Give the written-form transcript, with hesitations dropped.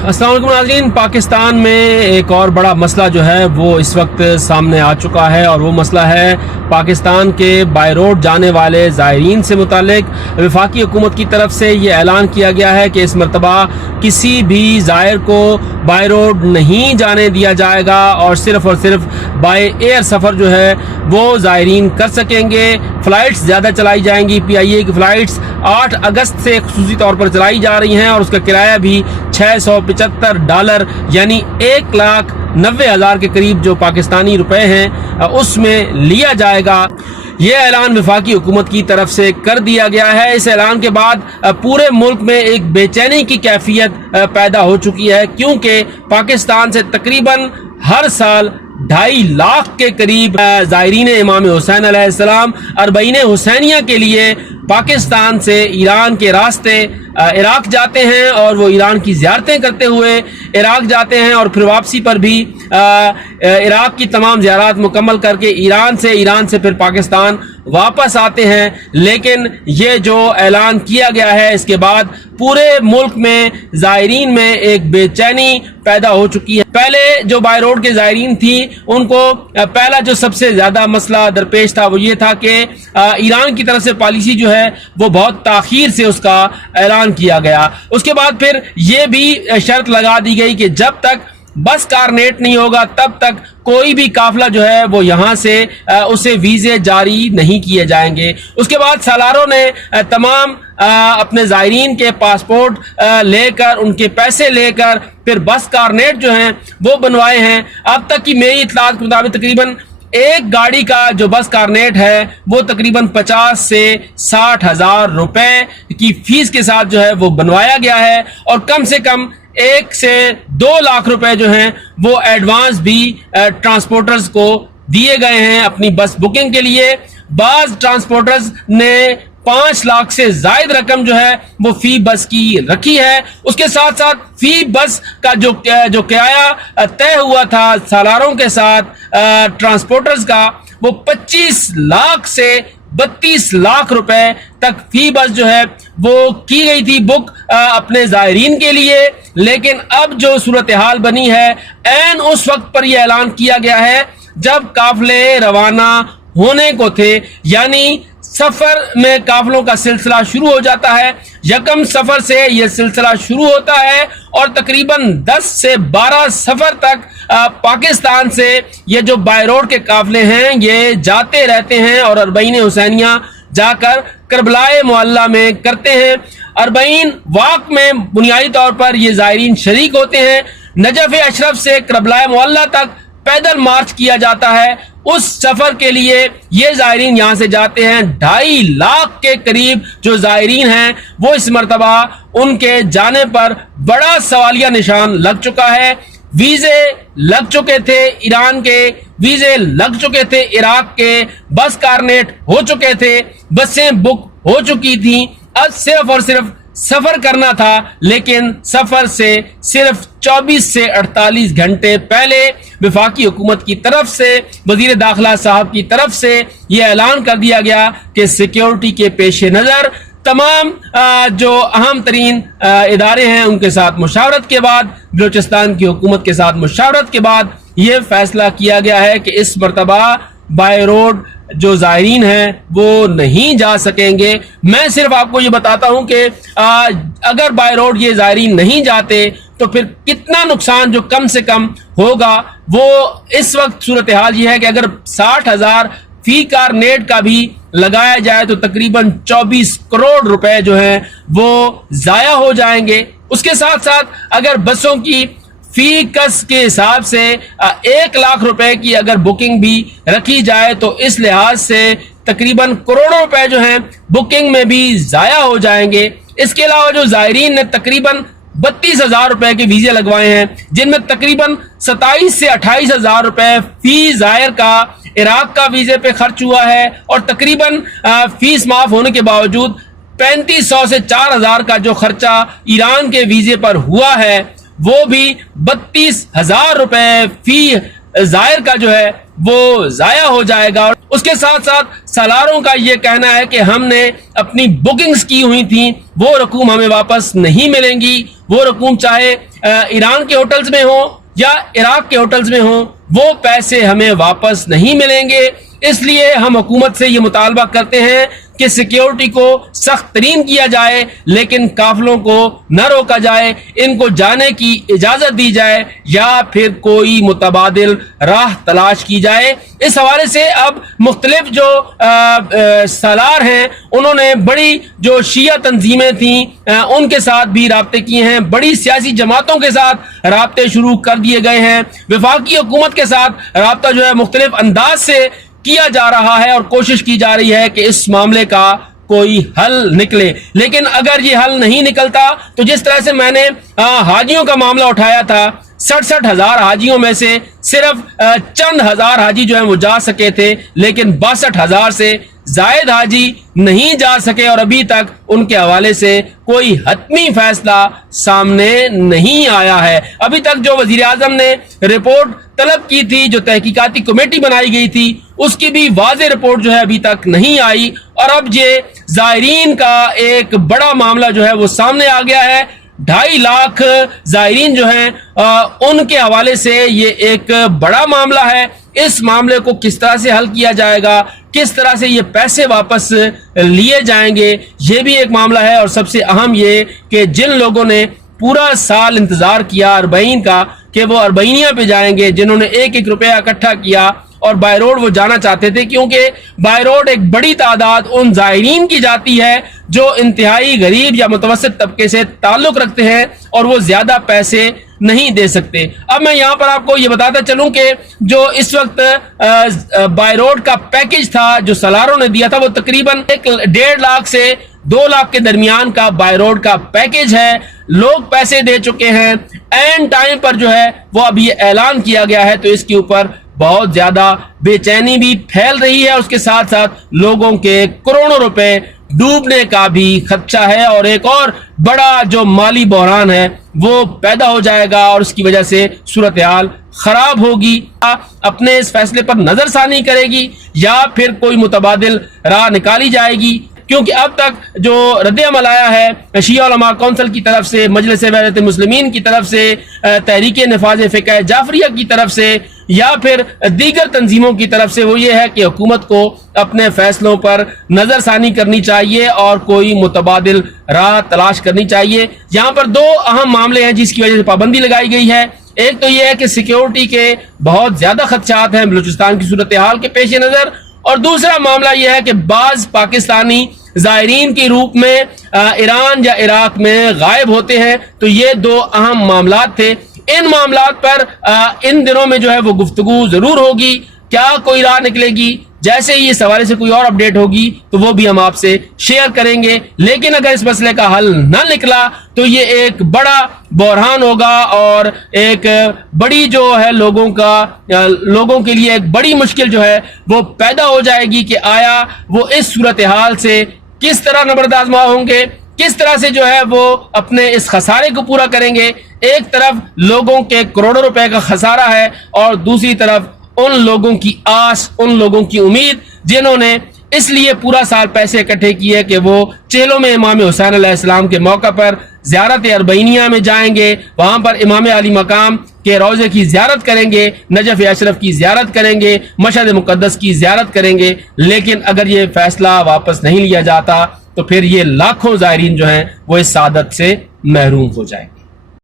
अस्सलाम वालेकुम नाज़रीन, पाकिस्तान में एक और बड़ा मसला जो है वो इस वक्त सामने आ चुका है और वो मसला है पाकिस्तान के बाय रोड जाने वाले ज़ायरीन से मुतालिक। वफाकी हुकूमत की तरफ से ये ऐलान किया गया है कि इस मरतबा किसी भी ज़ायर को बाय रोड नहीं जाने दिया जाएगा और सिर्फ बाय एयर सफ़र जो है वो ज़ायरीन कर सकेंगे। फ़्लाइट्स ज़्यादा चलाई जाएंगी। PIA की फ़्लाइट्स 8 अगस्त से खुसूसी तौर पर चलाई जा रही हैं और उसका किराया भी $675 यानी 1,90,000 के करीब जो पाकिस्तानी रुपए हैं उसमें लिया जाएगा। ये ऐलान वफाकी हुकूमत की तरफ से कर दिया गया है। इस ऐलान के बाद पूरे मुल्क में एक बेचैनी की कैफियत पैदा हो चुकी है, क्योंकि पाकिस्तान से तकरीबन हर साल 2.5 लाख के करीब ज़ायरीन इमाम हुसैन अलैहिस्सलाम अरबईन हुसैनिया के लिए पाकिस्तान से ईरान के रास्ते इराक जाते हैं और वो ईरान की ज़ियारतें करते हुए इराक जाते हैं और फिर वापसी पर भी इराक की तमाम ज़ियारत मुकम्मल करके ईरान से फिर पाकिस्तान वापस आते हैं। लेकिन ये जो ऐलान किया गया है इसके बाद पूरे मुल्क में ज़ायरीन में एक बेचैनी पैदा हो चुकी है। पहले जो बाय रोड के ज़ायरीन थी उनको पहला जो सबसे ज़्यादा मसला दरपेश था वो ये था कि ईरान की तरफ से पॉलिसी जो है वो बहुत ताख़ीर से उसका ऐलान किया गया। उसके बाद फिर ये भी शर्त लगा दी गई कि जब तक बस कारनेट नहीं होगा तब तक कोई भी काफिला जो है वो यहाँ से उसे वीज़े जारी नहीं किए जाएंगे। उसके बाद सालारों ने तमाम अपने ज़ायरीन के पासपोर्ट लेकर उनके पैसे लेकर फिर बस कारनेट जो हैं वो बनवाए हैं। अब तक की मेरी इत्तलात के मुताबिक तकरीबन एक गाड़ी का जो बस कारनेट है वो तकरीबन 50 से 60 हज़ार रुपए की फीस के साथ जो है वो बनवाया गया है और कम से कम 1 से 2 लाख रुपए जो हैं वो एडवांस भी ट्रांसपोर्टर्स को दिए गए हैं अपनी बस बुकिंग के लिए। बाज़ ट्रांसपोर्टर्स ने 5 लाख से जायद रकम जो है वो फी बस की रखी है। उसके साथ साथ फी बस का जो किराया तय हुआ था सालारों के साथ ट्रांसपोर्टर्स का वो 25 लाख से 32 लाख रुपए तक फी बस जो है वो की गई थी बुक अपने ज़ायरीन के लिए। लेकिन अब जो सूरत हाल बनी है ऐन उस वक्त पर यह ऐलान किया गया है जब काफिले रवाना होने को थे, यानी सफर में काफिलों का सिलसिला शुरू हो जाता है। यकम सफर से यह सिलसिला शुरू होता है और तकरीबन 10 से 12 सफर तक पाकिस्तान से ये जो बाय रोड के काफिले हैं ये जाते रहते हैं और अरबईन हुसैनिया जाकर करबलाए मुअल्ला में करते हैं। अरबईन वाक में बुनियादी तौर पर ये ज़ायरीन शरीक होते हैं। नजफ अशरफ से करबलाए मुअल्ला तक पैदल मार्च किया जाता है। उस सफर के लिए ये ज़ायरीन यहाँ से जाते हैं। 2.5 लाख के करीब जो ज़ायरीन हैं वो इस मरतबा उनके जाने पर बड़ा सवालिया निशान लग चुका है। वीज़े लग चुके थे ईरान के, वीज़े लग चुके थे इराक के, बस कारनेट हो चुके थे, बसें बुक हो चुकी थी। अब सिर्फ और सिर्फ सफर करना था। लेकिन सफर से सिर्फ 24 से 48 घंटे पहले वफाकी हुकूमत की तरफ से वजीर दाखिला साहब की तरफ से यह ऐलान कर दिया गया कि सिक्योरिटी के पेश नज़र तमाम जो अहम तरीन इदारे हैं उनके साथ मुशावरत के बाद, बलूचिस्तान की हुकूमत के साथ मुशावरत के बाद यह फैसला किया गया है कि इस मरतबा बाय रोड जो ज़ायरीन हैं वो नहीं जा सकेंगे। मैं सिर्फ आपको ये बताता हूं कि अगर बाय रोड ये ज़ायरीन नहीं जाते तो फिर कितना नुकसान जो कम से कम होगा वो इस वक्त सूरत हाल ये है कि अगर 60,000 फी कारनेट का भी लगाया जाए तो तकरीबन 24 करोड़ रुपए जो हैं वो ज़ाया हो जाएंगे। उसके साथ साथ अगर बसों की फी कस के हिसाब से 1 लाख रुपए की अगर बुकिंग भी रखी जाए तो इस लिहाज से तकरीबन करोड़ों रुपए जो हैं बुकिंग में भी ज़ाया हो जाएंगे। इसके अलावा जो ज़ायरीन ने तकरीबन 32,000 रुपए के वीज़े लगवाए हैं जिनमें तकरीबन 27 से 28,000 रुपए फी ज़ायर का इराक का वीज़े पे खर्च हुआ है और तकरीबन फीस माफ होने के बावजूद 3500 से 4,000 का जो खर्चा ईरान के वीज़े पर हुआ है वो भी 32,000 रुपए फी ज़ायर का जो है وہ ضائع ہو جائے گا۔ اور اس کے ساتھ ساتھ سالاروں کا یہ کہنا ہے کہ ہم نے اپنی بکنگز کی ہوئی تھیں، وہ رقوم ہمیں واپس نہیں ملیں گی۔ وہ رقوم چاہے ایران کے ہوٹلز میں ہوں یا عراق کے ہوٹلز میں ہوں، وہ پیسے ہمیں واپس نہیں ملیں گے۔ اس لیے ہم حکومت سے یہ مطالبہ کرتے ہیں کہ سیکیورٹی کو سخت ترین کیا جائے، لیکن قافلوں کو نہ روکا جائے، ان کو جانے کی اجازت دی جائے یا پھر کوئی متبادل راہ تلاش کی جائے۔ اس حوالے سے اب مختلف جو سالار ہیں انہوں نے بڑی جو شیعہ تنظیمیں تھیں ان کے ساتھ بھی رابطے کیے ہیں، بڑی سیاسی جماعتوں کے ساتھ رابطے شروع کر دیے گئے ہیں، وفاقی حکومت کے ساتھ رابطہ جو ہے مختلف انداز سے کیا جا رہا ہے اور کوشش کی جا رہی ہے کہ اس معاملے کا کوئی حل نکلے۔ لیکن اگر یہ حل نہیں نکلتا تو جس طرح سے میں نے حاجیوں کا معاملہ اٹھایا تھا، 67,000 حاجیوں میں سے صرف چند ہزار حاجی جو ہیں وہ جا سکے تھے، لیکن 62,000 سے زائد حاجی نہیں جا سکے اور ابھی تک ان کے حوالے سے کوئی حتمی فیصلہ سامنے نہیں آیا ہے۔ ابھی تک جو وزیر اعظم نے رپورٹ طلب کی تھی، جو تحقیقاتی کمیٹی بنائی گئی تھی، اس کی بھی واضح رپورٹ جو ہے ابھی تک نہیں آئی، اور اب یہ زائرین کا ایک بڑا معاملہ جو ہے وہ سامنے آ گیا ہے۔ 2.5 لاکھ زائرین جو ہیں ان کے حوالے سے یہ ایک بڑا معاملہ ہے۔ اس معاملے کو کس طرح سے حل کیا جائے گا، کس طرح سے یہ پیسے واپس لیے جائیں گے، یہ بھی ایک معاملہ ہے۔ اور سب سے اہم یہ کہ جن لوگوں نے پورا سال انتظار کیا اربعین کا کہ وہ اربعینیہ پہ جائیں گے، جنہوں نے 1-1 روپیہ اکٹھا کیا اور بائی روڈ وہ جانا چاہتے تھے، کیونکہ بائی روڈ ایک بڑی تعداد ان زائرین کی جاتی ہے جو انتہائی غریب یا متوسط طبقے سے تعلق رکھتے ہیں اور وہ زیادہ پیسے نہیں دے سکتے۔ اب میں یہاں پر آپ کو یہ بتاتا چلوں کہ جو اس وقت بائی روڈ کا پیکج تھا جو سالاروں نے دیا تھا، وہ تقریباً 1.5 لاکھ سے 2 لاکھ کے درمیان کا بائی روڈ کا پیکج ہے۔ لوگ پیسے دے چکے ہیں، این ٹائم پر جو ہے وہ اب یہ اعلان کیا گیا ہے، تو اس کے اوپر بہت زیادہ بے چینی بھی پھیل رہی ہے۔ اس کے ساتھ ساتھ لوگوں کے کروڑوں روپے ڈوبنے کا بھی خدشہ ہے اور ایک اور بڑا جو مالی بحران ہے وہ پیدا ہو جائے گا اور اس کی وجہ سے صورتحال خراب ہوگی۔ اپنے اس فیصلے پر نظر ثانی کرے گی یا پھر کوئی متبادل راہ نکالی جائے گی، کیونکہ اب تک جو رد عمل آیا ہے شیعہ علماء کونسل کی طرف سے، مجلس وحدت المسلمین کی طرف سے، تحریک نفاذ فقہ جعفریہ کی طرف سے یا پھر دیگر تنظیموں کی طرف سے، وہ یہ ہے کہ حکومت کو اپنے فیصلوں پر نظر ثانی کرنی چاہیے اور کوئی متبادل راہ تلاش کرنی چاہیے۔ یہاں پر 2 اہم معاملے ہیں جس کی وجہ سے پابندی لگائی گئی ہے۔ ایک تو یہ ہے کہ سیکیورٹی کے بہت زیادہ خدشات ہیں بلوچستان کی صورتحال کے پیش نظر، اور دوسرا معاملہ یہ ہے کہ بعض پاکستانی زائرین کی روپ میں ایران یا عراق میں غائب ہوتے ہیں۔ تو یہ 2 اہم معاملات تھے۔ ان معاملات پر ان دنوں میں جو ہے وہ گفتگو ضرور ہوگی، کیا کوئی راہ نکلے گی۔ جیسے ہی اس حوالے سے کوئی اور اپڈیٹ ہوگی تو وہ بھی ہم آپ سے شیئر کریں گے، لیکن اگر اس مسئلے کا حل نہ نکلا تو یہ ایک بڑا بحران ہوگا اور ایک بڑی جو ہے لوگوں کے لیے ایک بڑی مشکل جو ہے وہ پیدا ہو جائے گی کہ آیا وہ اس صورتحال سے کس طرح نبرد آزما ہوں گے، کس طرح سے جو ہے وہ اپنے اس خسارے کو پورا کریں گے۔ ایک طرف لوگوں کے کروڑوں روپے کا خسارہ ہے اور دوسری طرف ان لوگوں کی آس، ان لوگوں کی امید جنہوں نے اس لیے پورا سال پیسے اکٹھے کیے کہ وہ چہلوں میں امام حسین علیہ السلام کے موقع پر زیارت اربعینیہ میں جائیں گے، وہاں پر امام علی مقام کے روضے کی زیارت کریں گے، نجف اشرف کی زیارت کریں گے، مشہد مقدس کی زیارت کریں گے۔ لیکن اگر یہ فیصلہ واپس نہیں لیا جاتا تو پھر یہ لاکھوں زائرین جو ہیں وہ اس سعادت سے محروم ہو جائیں گے۔